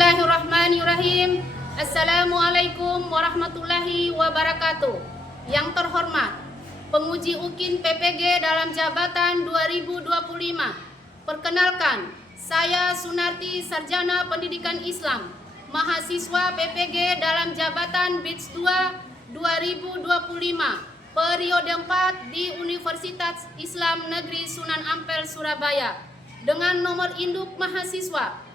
Bismillahirrahmanirrahim. Assalamualaikum warahmatullahi wabarakatuh. Yang terhormat penguji UKIN PPG dalam jabatan 2025. Perkenalkan, saya Sunarti, Sarjana Pendidikan Islam, mahasiswa PPG dalam jabatan BITS 2 2025, periode 4 di Universitas Islam Negeri Sunan Ampel, Surabaya, dengan nomor induk mahasiswa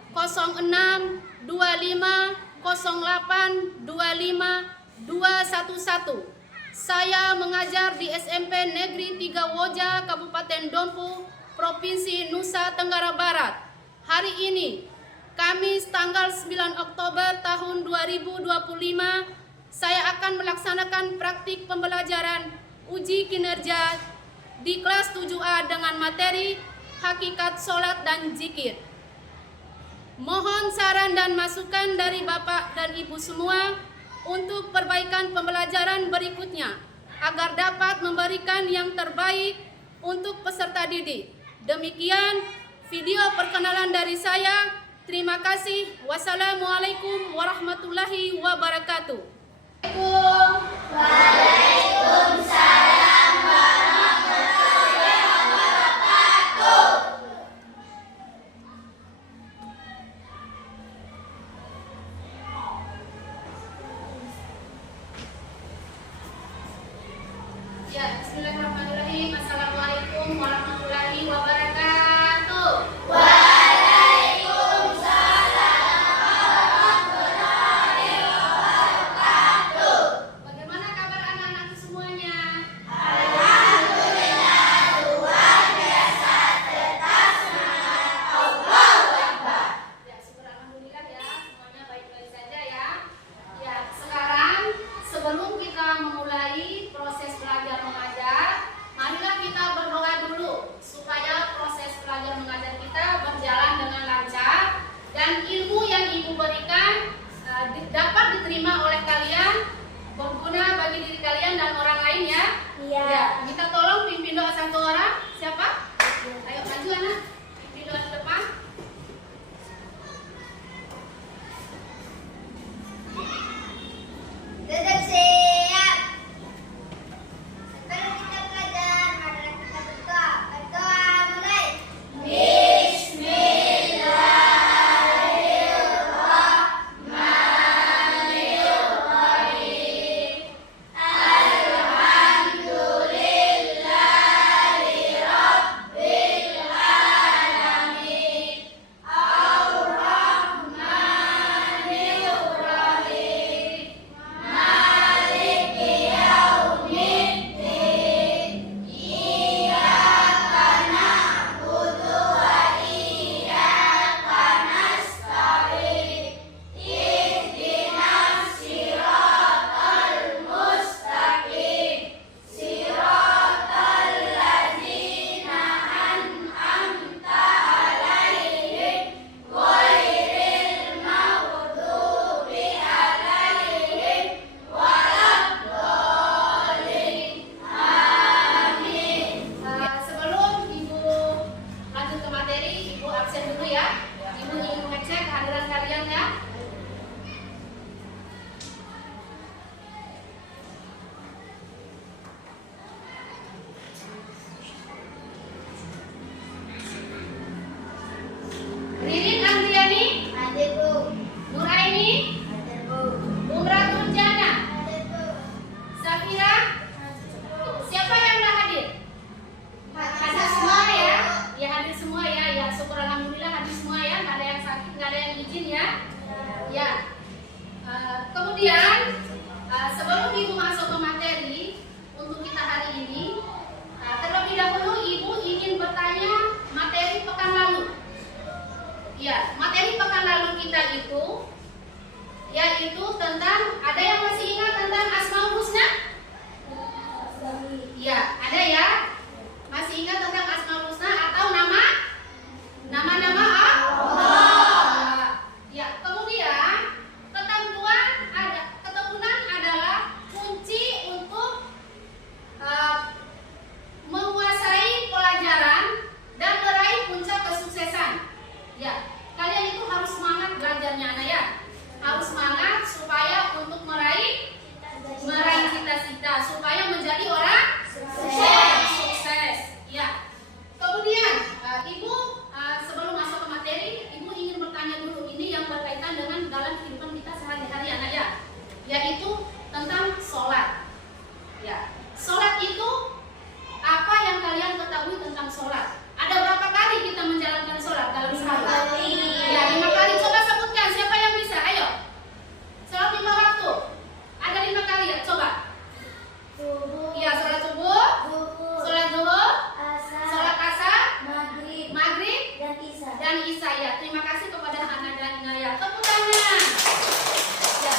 0625082511. Saya mengajar di SMP Negeri 3 Woja, Kabupaten Dompu, Provinsi Nusa Tenggara Barat. Hari ini, Kamis tanggal 9 Oktober tahun 2025, saya akan melaksanakan praktik pembelajaran uji kinerja di kelas 7A dengan materi Hakikat Sholat dan Zikir. Mohon saran dan masukan dari Bapak dan Ibu semua untuk perbaikan pembelajaran berikutnya agar dapat memberikan yang terbaik untuk peserta didik. Demikian video perkenalan dari saya. Terima kasih. Wassalamualaikum warahmatullahi wabarakatuh. Waalaikumsalam warahmatullahi wabarakatuh. Ya, bismillahirrahmanirrahim. Assalamualaikum warahmatullahi wabarakatuh. Waalaikumsalam wabarakatuh. Bagaimana kabar anak-anak semuanya? Alhamdulillah, luar biasa, tetap semangat. Allahu Akbar. Ya, syukur alhamdulillah ya, semuanya baik-baik saja ya. Ya, sekarang sebelum kita memulai proses belajar mengajar, marilah kita berdoa dulu supaya proses belajar mengajar kita berjalan dengan lancar dan ilmu yang Ibu berikan dapat diterima oleh kalian, berguna bagi diri kalian dan orang lain ya. Iya. Ya, kita tolong pimpin doa satu orang. Siapa? Ayo maju anak. Pimpin doa ke depan. Duduk siap. Sebelum kita belajar, marilah kita berdoa. Berdoa mulai. Bismillahirrahmanirrahim. Alhamdulillahirabbil alamin. Ar-Rahmanirrahim. Maliki yaumiddin. Iyyaka na'budu wa iyyaka nasta'in. Ihdinas siratal mustaqim. Siratal ladzina an'amta 'alaihim ghairil maghdubi 'alaihim waladdallin. Amin. Sebelum Ibu lanjut ke materi, Ibu absen dulu ya. Ibu ingin mengecek kehadiran kalian ya. Ririn Andriani, Hadir, Bu. Nuraini, Hadir, Bu. Umratul Jana, Hadir, Bu. Safira. Siapa yang tidak hadir? Hadir semua ya? Ya hadir semua ya. Ya syukur alhamdulillah hadir semua ya. Nggak ada yang sakit, nggak ada yang izin ya. Ya. Kemudian sebelum Ibu masuk ke materi untuk kita hari ini, terlebih dahulu Ibu ingin bertanya materi pekan lalu. Ya, materi pekan lalu kita itu yaitu tentang, ada yang masih ingat tentang Asmaul Husna? Ya, ada ya. Masih ingat tentang Asmaul Husna atau nama-nama Allah. Ya, kemudian ketentuan adalah kunci untuk menguasai pelajaran dan meraih puncak kesuksesan. Ya, kalian itu harus semangat belajar pelajarannya anak ya. Harus semangat supaya untuk meraih cita-cita, supaya menjadi orang sukses. Ya. Kemudian Ibu sebelum masuk ke materi, Ibu ingin bertanya dulu, ini yang berkaitan dengan dalam kehidupan kita sehari-hari anak ya, yaitu tentang sholat. Ya, sholat itu apa yang kalian ketahui tentang sholat? Ada berapa kali kita menjalankan sholat dalam sehari? Ya, 5 kali. Coba sebutkan siapa yang bisa. Ayo. Sholat 5 waktu. Ada 5 kali ya. Coba. Ya, sholat subuh, sholat zuhur, sholat asar, maghrib, dan isya. Ya, terima kasih kepada anak dan inaya. Tepuk tangan. Ya.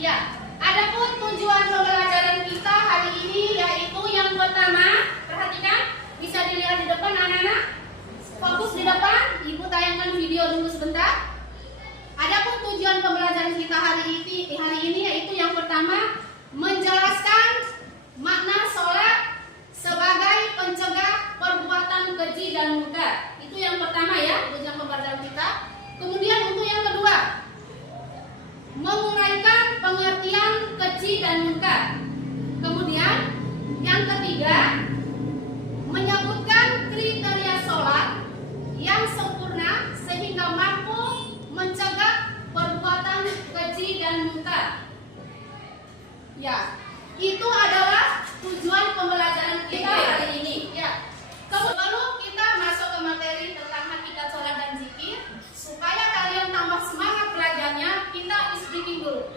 Ya, adapun tujuan pembelajaran kita hari ini yaitu yang pertama, perhatikan, bisa dilihat di depan anak-anak. Fokus di depan, Ibu tayangkan video dulu sebentar. Adapun tujuan pembelajaran kita hari ini yaitu yang pertama, menjelaskan makna sholat sebagai pencegah perbuatan keji dan mungkar. Itu yang pertama ya, tujuan pembelajaran kita. Kemudian untuk yang kedua, menguraikan pengertian keji dan mungkar. Kemudian yang ketiga, menyebutkan kriteria sholat yang sempurna sehingga mampu mencegah perbuatan keji dan mungkar. Ya, itu adalah tujuan pembelajaran kita hari ini. Ya, sebelum kita masuk ke materi tentang hakikat sholat dan zikir, supaya kalian tambah semangat belajarnya, kita speaking dulu.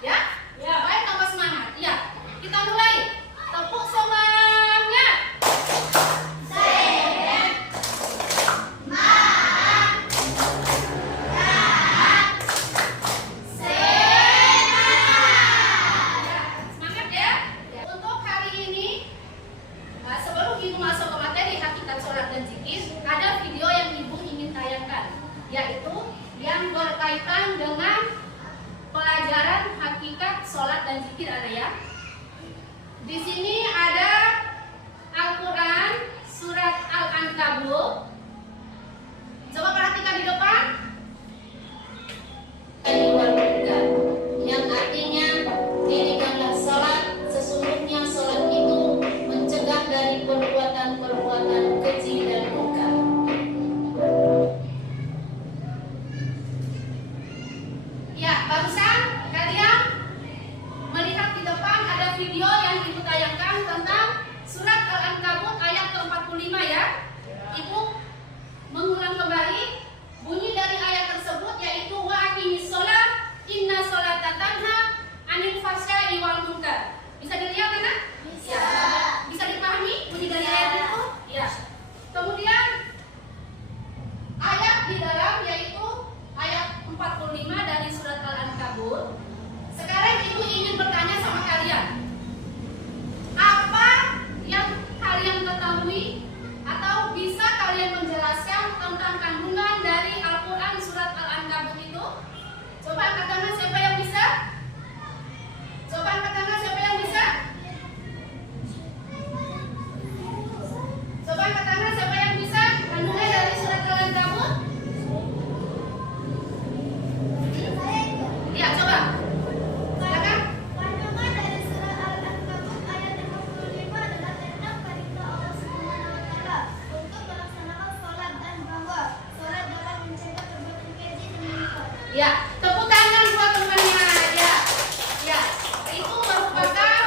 Ya? Ya, baik, tambah semangat. Ya, kita mulai. Tepuk semangat. Semangat ya. Untuk hari ini, sebelum Ibu masuk ke materi hakikat sholat dan zikir, ada video yang Ibu ingin tayangkan, yaitu yang berkaitan dengan pelajaran hakikat sholat dan zikir ada ya. Di sini ada Al-Quran surat Al-Ankabut. Coba perhatikan di depan. Yang artinya, dirikanlah sholat, sesungguhnya sholat itu mencegah dari perbuatan-perbuatan keji dan mungkar. Ya, barusan kalian melihat di depan ada video yang Ibu tayangkan tentang surat Al-Ankabut ayat ke-45 ya. Ibu mengulang kembali bunyi dari ayat tersebut, yaitu wa aqimis sholat inna sholata tanha anil fahsya'i wal munkar. Bisa dilihat kan? Bisa. Ya. Bisa dipahami bunyi dari ayat itu? Ya. Kemudian ayat di dalam yaitu ayat 45 dari surat Al-Ankabut. Sekarang Ibu ingin bertanya sama kalian, apa yang kalian ketahui atau bisa kalian menjelaskan tentang kandungan dari Al-Quran surat Al-Ankabut itu? Coba angkat tangan siapa yang bisa? Coba angkat tangan siapa yang bisa? Coba angkat tangan siapa yang bisa kandungan dari surat Al-Ankabut? Ya, coba. Silakan. Kandungan dari surah Al-Ankabut ayat 55 adalah tentang perintah Allah SWT untuk melaksanakan sholat dan bahwa sholat dapat mencegah perbuatan keji dan mungkar. Ya, tepuk tangan buat temannya ya. Ya, itu merupakan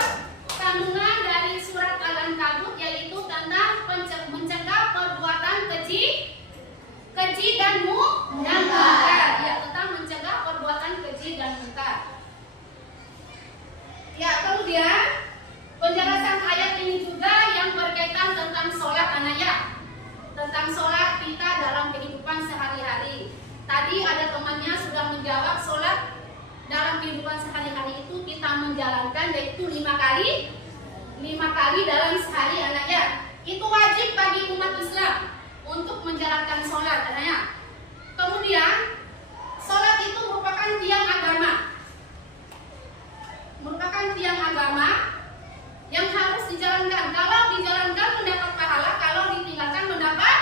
kandungan dari surat Al-Ankabut, yaitu tentang mencegah perbuatan keji dan mungkar. Ya, tentang mencegah perbuatan keji dan mungkar. Ya, kemudian penjelasan ayat ini juga yang berkaitan tentang sholat anak ya. Tentang sholat kita dalam kehidupan sehari-hari. Tadi ada temannya sudah menjawab, sholat dalam kehidupan sehari-hari itu kita menjalankan yaitu 5 kali. 5 kali dalam sehari anak ya. Itu wajib bagi umat Islam untuk menjalankan sholat anak ya. Kemudian sholat itu merupakan tiang agama. Merupakan tiang agama yang harus dijalankan. Kalau dijalankan mendapat pahala, kalau ditinggalkan mendapat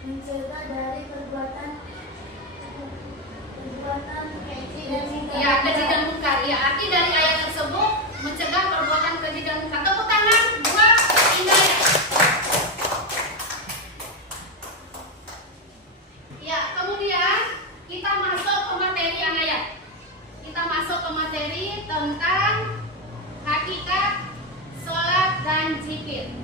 mencegah dari perbuatan keji dan munkar. Ya, keji dan munkar. Ya, arti dari ayat tersebut mencegah perbuatan keji dan munkar. Tepuk tangan buat Hidayah. Ya, kemudian kita masuk ke materi ayat. Kita masuk ke materi tentang hakikat sholat dan zikir.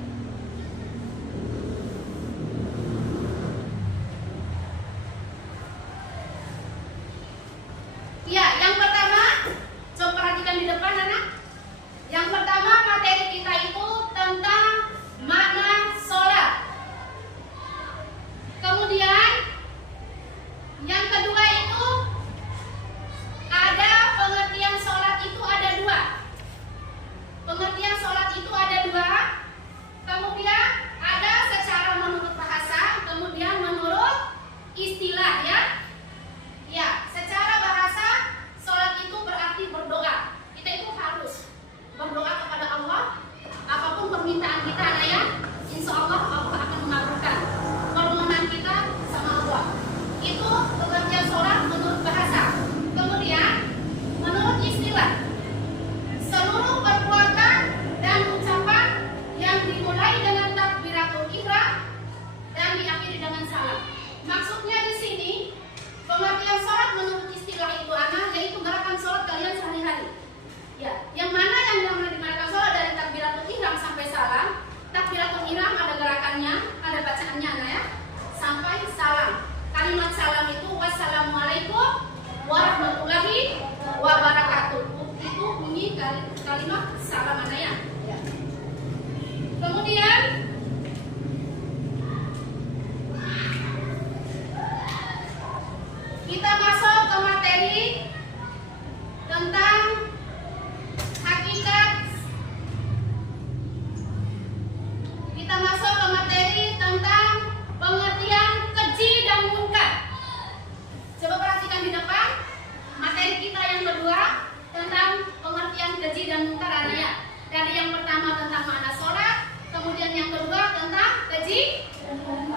Ya, yang pertama, coba perhatikan di depan anak. Yang pertama materi kita itu tentang makna sholat. Kemudian yang kedua itu ada pengertian sholat itu ada dua. Pengertian sholat itu ada dua. Kemudian ada secara menurut bahasa, kemudian menurut istilah ya. Ya, secara bahasa sholat itu berarti berdoa. Kita itu harus berdoa kepada Allah. Apapun permintaan kita ya, insya Allah Allah akan mengabulkan permohonan kita sama Allah. Itu pengertian sholat menurut bahasa. Kemudian menurut istilah, seluruh perbuatan dan ucapan yang dimulai dengan takbiratul ihram dan diakhiri dengan salam. Maksudnya di sini pengertian sholat menurut istilah itu anak, yaitu gerakan sholat kalian sehari-hari. Ya, yang mana yang digunakan sholat dari takbiratul ihram sampai salam. Takbiratul ihram ada gerakannya, ada bacaannya anak ya, sampai salam. Kalimat salam itu wassalamualaikum warahmatullahi wabarakatuh. Itu bunyi kalimat salam anak ya. Kemudian kita masuk ke materi tentang hakikat. Kita masuk ke materi tentang pengertian keji dan munkar. Coba perhatikan di depan materi kita yang kedua tentang pengertian keji dan munkar anak ya. Dari yang pertama tentang makna sholat, kemudian yang kedua tentang keji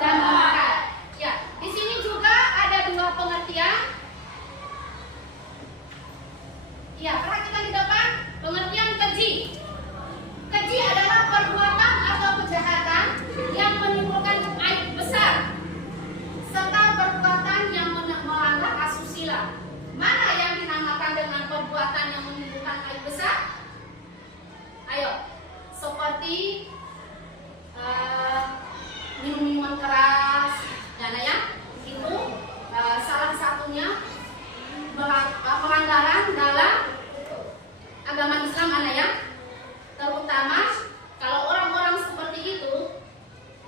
dan munkar. Ya, di sini juga ada dua pengertian. Ya, perhatikan di depan pengertian keji. Keji adalah perbuatan atau kejahatan yang menimbulkan aib besar serta perbuatan yang melanggar asusila. Mana yang dinamakan dengan perbuatan yang menimbulkan aib besar? Ayo, seperti minum-minuman keras, ya, itu salah satunya pelanggaran dalam agama Islam anak ya. Terutama kalau orang-orang seperti itu,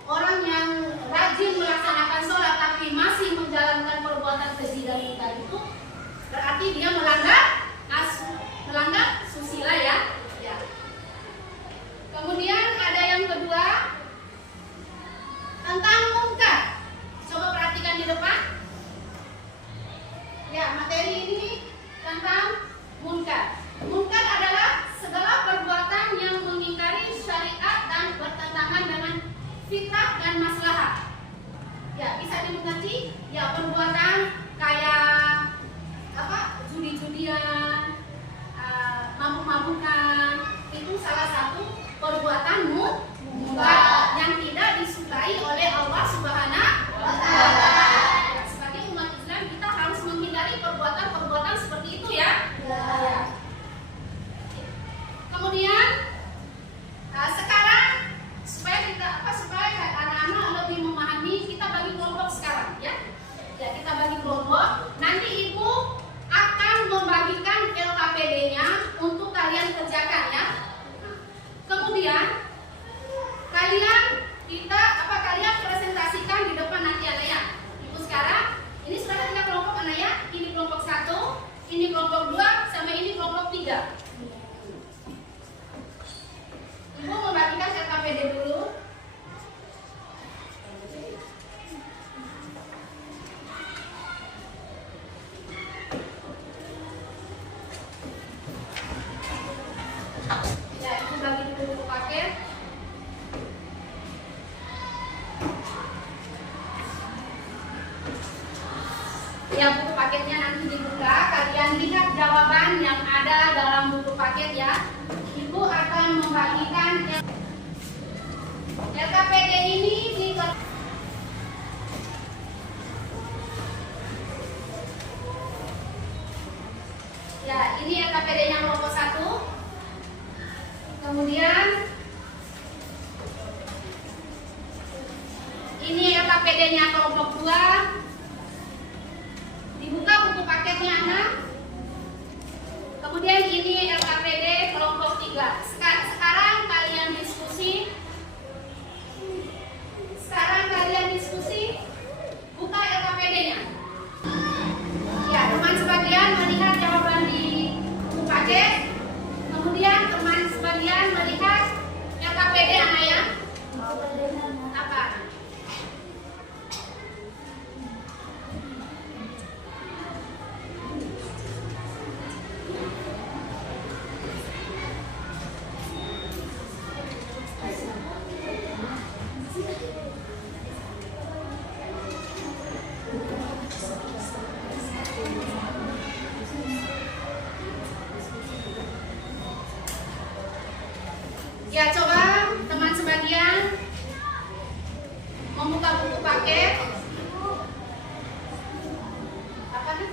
orang yang rajin melaksanakan sholat tapi masih menjalankan perbuatan keji dan munkar itu, berarti dia melanggar susila ya. Kemudian ada yang kedua tentang munkar. Coba perhatikan di depan. Ya, materi ini tentang munkar. Munkar adalah segala perbuatan yang mengingkari syariat dan bertentangan dengan fitrah dan maslahat. Ya, bisa dimengerti ya, perbuatan kayak judi-judian, mabuk-mabukan, itu salah satu perbuatan munkar yang tidak disukai oleh Allah Subhanahu wa Ta'ala. Sebagai umat Islam kita harus menghindari perbuatan-perbuatan seperti itu ya. Kemudian sekarang supaya anak-anak lebih memahami, kita bagi kelompok sekarang ya. Ya, kita bagi kelompok. Nanti ibu akan membagikan LKPD-nya untuk kalian kerjakan ya. Kemudian kalian presentasikan di depan Ya, buku paketnya nanti dibuka. Kalian lihat jawaban yang ada dalam buku paket ya. Ibu akan membagikan LKPD ini di ya, ini LKPD-nya kelompok 1. Kemudian ini LKPD-nya kelompok 2. Dibuka buku paketnya anak. Kemudian ini LKPD kelompok 3. Sekarang kalian diskusi. Buka LKPD-nya. Ya, teman sebagian melihat jawaban di buku paket. Kemudian teman sebagian melihat LKPD anak ya. Apa? Ya, coba teman sebagian membuka buku paket. Apa nih?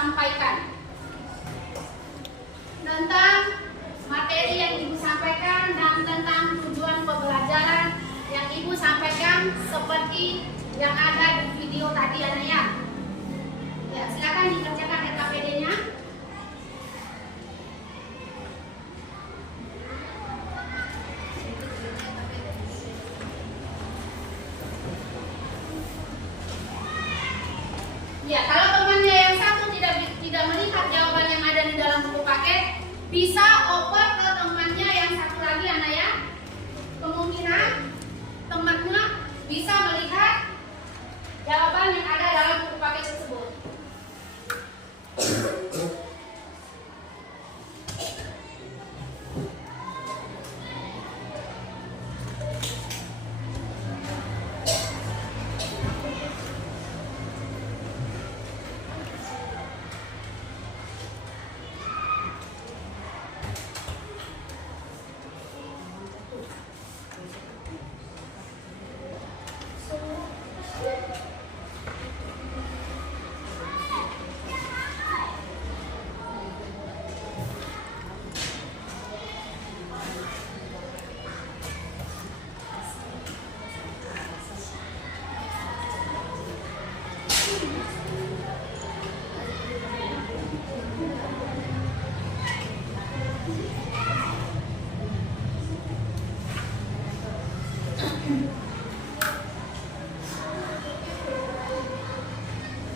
sampaikan. Tentang materi yang Ibu sampaikan dan tentang tujuan pembelajaran yang Ibu sampaikan seperti yang ada di video tadi anak ya. Ya, silakan dikerjakan RKPD-nya. Ya, kalau temannya yang satu tidak melihat jawaban yang ada di dalam buku paket, bisa oper ke temannya yang satu lagi anak ya. Kemungkinan temannya bisa melihat jawaban yang ada dalam buku paket tersebut.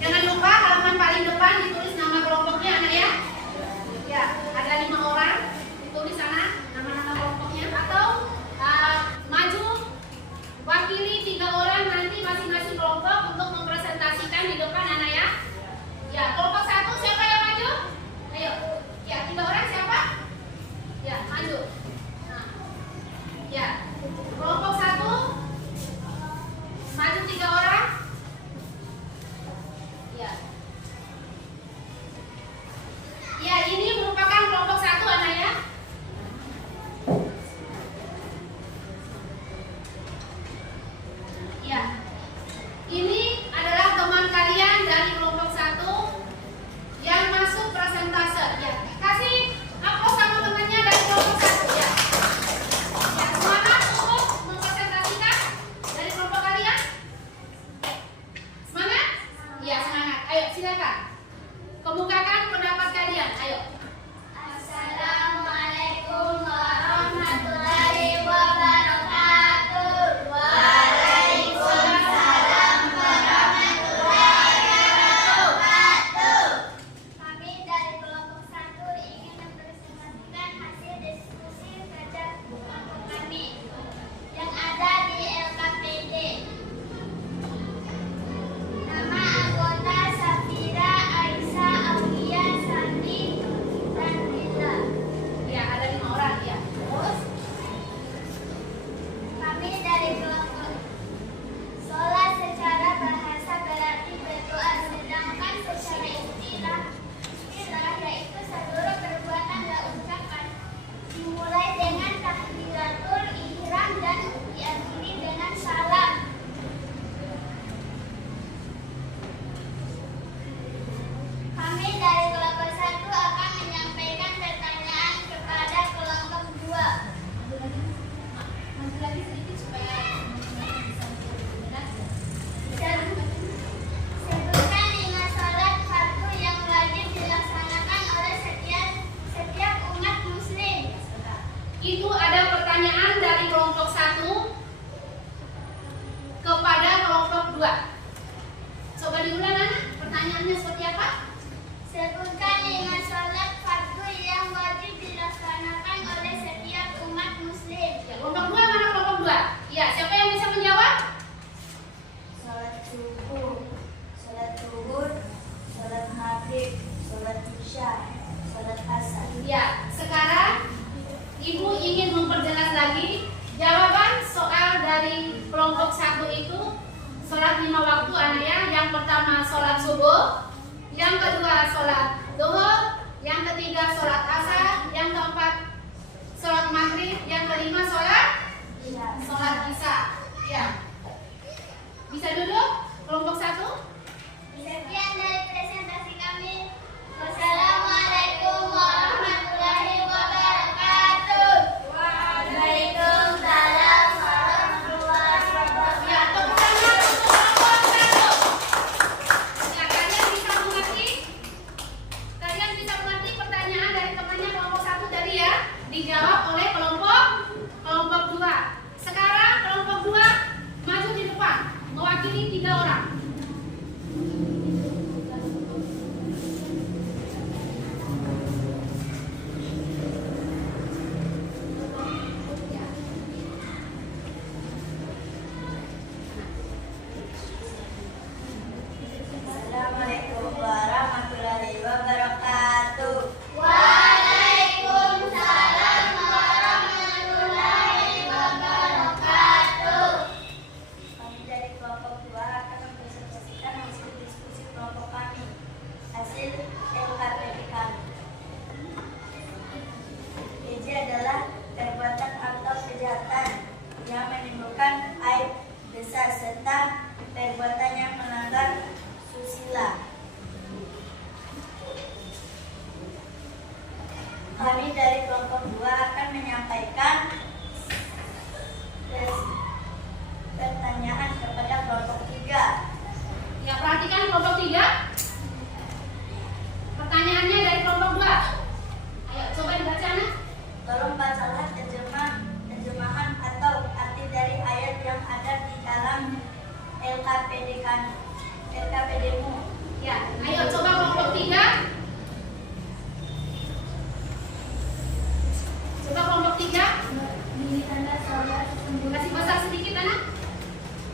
Jangan lupa halaman paling depan ditulis nama kelompoknya anak ya. Ya, ada 5 orang, ditulis sana nama-nama kelompoknya. Atau maju wakili 3 orang nanti masing-masing kelompok untuk mempresentasikan di depan anak ya. Ya, kelompok 1 siapa yang maju? Ayo. Ya, 3 orang siapa? Ya, maju. Nah. Ya, kelompok 1 maju 3 orang. Ya. Ya, ini merupakan kelompok 1 anak ya. Ya. Ini adalah teman kalian dari kelompok 1 yang masuk presentase. Ya, kasih aplaus sama temannya dari kelompok 1 ya. Ya, semangat untuk mempresentasikan dari kelompok kalian. Semangat? Ya, semangat. Ayo, silakan. Kemukakan pendapat kalian. Ayo. Assalamualaikum warahmatullahi wabarakatuh. Waalaikumsalam warahmatullahi wabarakatuh. Kami dari kelompok 1 ingin mempresentasikan hasil diskusi terhadap kelompok kami yang ada di LKPD. Nama anggota Safira, Aisyah, Aulia, Sandi, dan Lila. Ya, ada 5 orang ya. Terus Kami dari kelompok sholat secara bahasa berarti berdoa, sedangkan secara istilah yaitu seluruh perbuatan dan ucapan dimulai dengan takbiratul ihram dan diakhiri dengan salam. Kami dari kelompok 1 akan menyampaikan pertanyaan kepada kelompok 2. maju lagi sedikit supaya bisa jelas. Sebutkan 5 sholat fardu yang wajib dilaksanakan oleh setiap umat muslim. Itu ada pertanyaan dari kelompok 1 kepada kelompok 2. Coba diulang anak, pertanyaannya seperti apa? Sebutkan 5 sholat fardu yang wajib dilaksanakan oleh setiap umat muslim. Ya, kelompok 2 mana kelompok 2? Ya, siapa yang bisa menjawab? Sholat subuh, sholat zuhur, sholat maghrib, sholat isya, sholat asar. Ya, sekarang Ibu ingin memperjelas lagi jawaban soal dari kelompok 1 itu sholat 5 waktu anak ya. Yang pertama sholat subuh, yang kedua sholat zuhur, yang ketiga sholat asar, yang keempat sholat maghrib, yang kelima sholat isya. Ya, bisa duduk kelompok 1. Sekian dari presentasi kami. perhatikan kelompok 3. Pertanyaannya dari kelompok 2. Ayo coba dibaca anak. Tolong bacalah terjemahan atau arti dari ayat yang ada di dalam LKPD-mu. Ya, ayo coba kelompok 3. Coba kelompok 3. Dirikanlah sholat sesungguhnya. Kasih bahasa sedikit anak.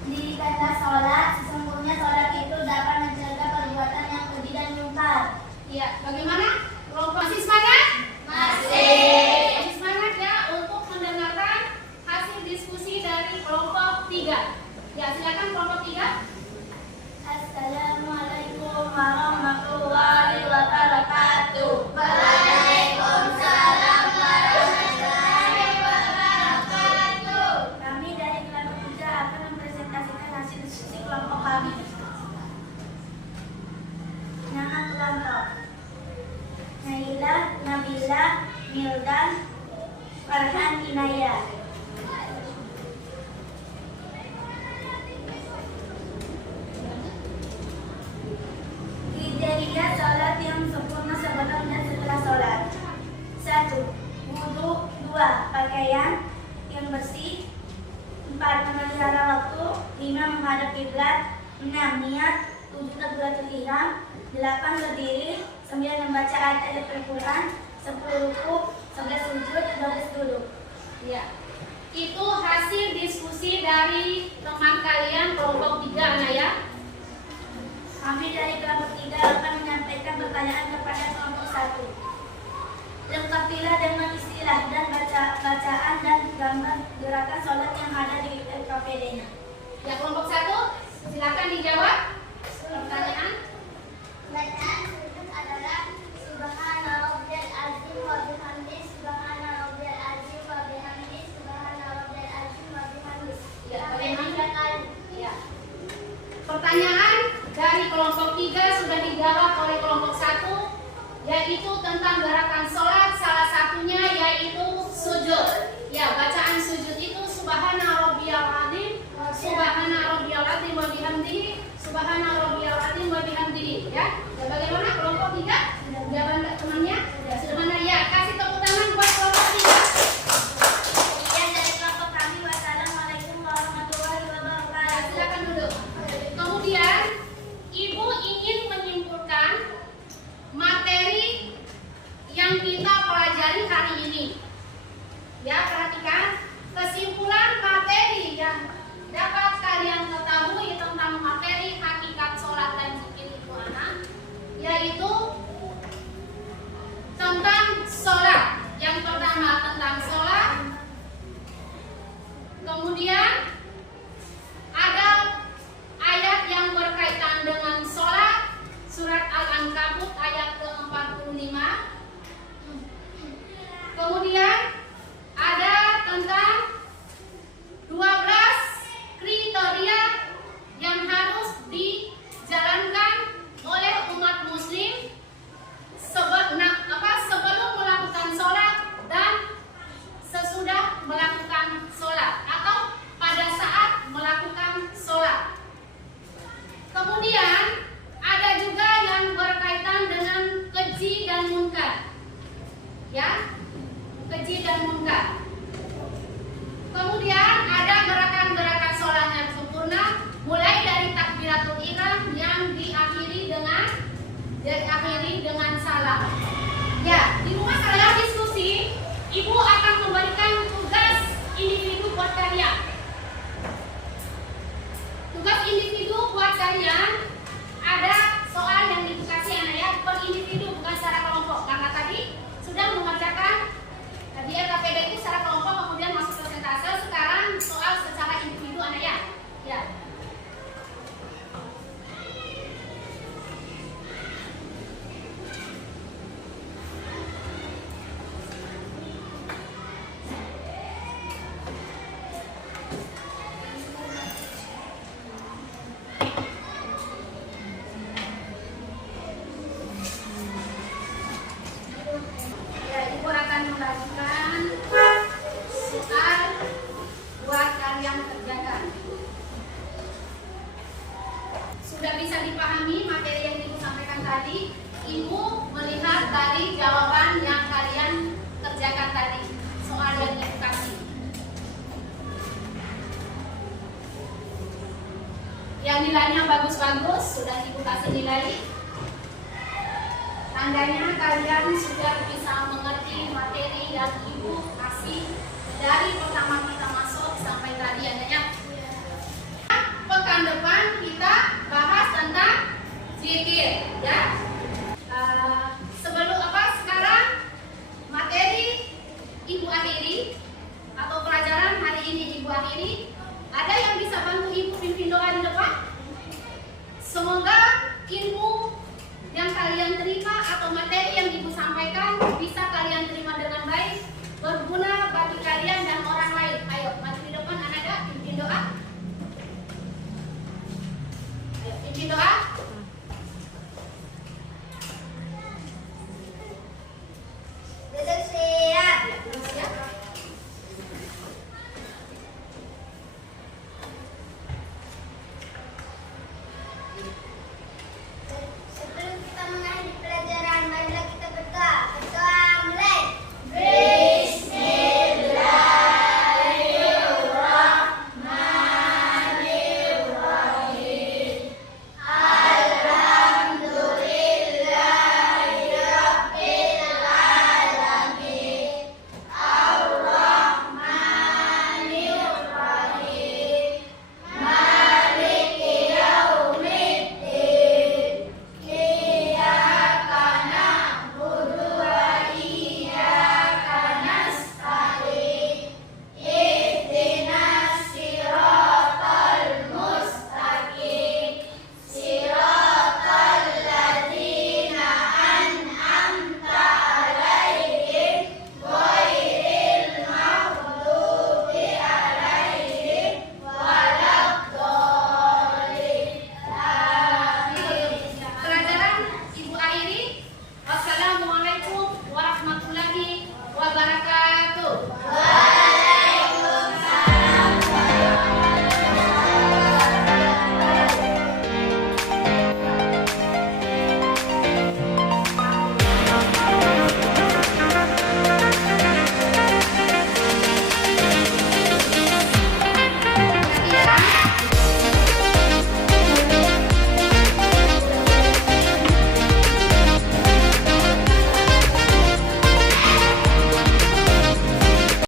Dirikanlah sholat sesungguhnya sholat itu dapat mencegah perbuatan yang keji dan mungkar. Iya, bagaimana? Kelompok masih semangat? Masih semangat ya untuk mendengarkan hasil diskusi dari kelompok 3. Ya, silakan kelompok 3. Assalamualaikum warahmatullahi wabarakatuh. Kami dari kelompok 3 akan mempresentasikan hasil diskusi kelompok kami. Nama kelompok: Naila, Nabila, Mildan, Farhan, Inaya. Kriteria sholat yang sempurna sebelum dan setelah sholat: 1. Wudu. 2. Pakaian yang bersih. 4. Memelihara waktu. 5. Menghadap kiblat. 6. Niat. 7. Takbiratul ihram. 8. Berdiri. 9. Membaca ayat-ayat Al-Quran. 10. Ruku. 11. Sujud. 12. Duduk. Ya. Itu hasil diskusi dari teman kalian kelompok 3 anak ya. Kami dari kelompok 3 akan menyampaikan pertanyaan kepada kelompok 1. Lengkapilah dengan istilah dan bacaan dan gambar gerakan sholat yang ada di LKPD-nya. Ya, kelompok 1 silakan dijawab pertanyaan. Bacaan sujud adalah Subhana Rabbiyal Azim wa bihamdi, Subhana Rabbiyal Azim wa bihamdi, Subhana Rabbiyal Azim wa bihamdi. Ya, bagaimana? Ya. Pertanyaan Dari kelompok 3 sudah dijawab oleh kelompok 1, yaitu tentang gerakan sholat, salah satunya yaitu sujud. Ya, bacaan sujud itu Subhana Rabbiyal Azim, Subhana Rabbiyal Azim wa bihamdihi, Subhana Rabbiyal Azim wa bihamdihi. Ya, dan bagaimana kelompok 3? Jawaban temannya? Sudah mana? Ya, kasih tepuk tangan buat kelompok 3. yang dari kelompok kami. Wassalamualaikum warahmatullahi wabarakatuh. Silakan duduk. Kemudian Ibu ingin menyimpulkan materi yang kita pelajari hari ini. Ya, perhatikan kesimpulan materi yang dapat kalian ketahui tentang materi hakikat sholat dan zikir itu anak, yaitu tentang sholat. Yang pertama tentang sholat, kemudian ada ayat yang berkaitan dengan sholat, surat Al-Ankabut ayat ke-45. Kemudian ada tentang 12 kriteria yang harus dijalankan oleh umat muslim sebelum melakukan sholat dan sesudah melakukan sholat atau pada saat melakukan sholat. Kemudian ada juga yang berkaitan dengan keji dan munkar. Ya, keji dan munkar. Kemudian ada gerakan-gerakan sholat yang sempurna, mulai dari takbiratul ihram yang diakhiri dengan salam. Ya, di rumah kalian diskusi, ibu akan memberikan tugas individu buat kalian. Tugas individu buat kalian ada soal yang dikasih anak ya, per individu bukan secara kelompok. Karena tadi sudah mengerjakan di LKPD itu secara kelompok kemudian masuk persentase. Sekarang soal secara individu anak ya. Ya. dipahami materi yang Ibu sampaikan tadi, Ibu melihat dari jawaban yang kalian kerjakan tadi, soal yang Ibu kasih. Yang nilainya bagus-bagus, sudah Ibu kasih nilai. Tandanya kalian sudah bisa mengerti materi yang Ibu kasih dari pertama kita masuk sampai tadi ya. Pekan depan kita bahas tentang zikir ya.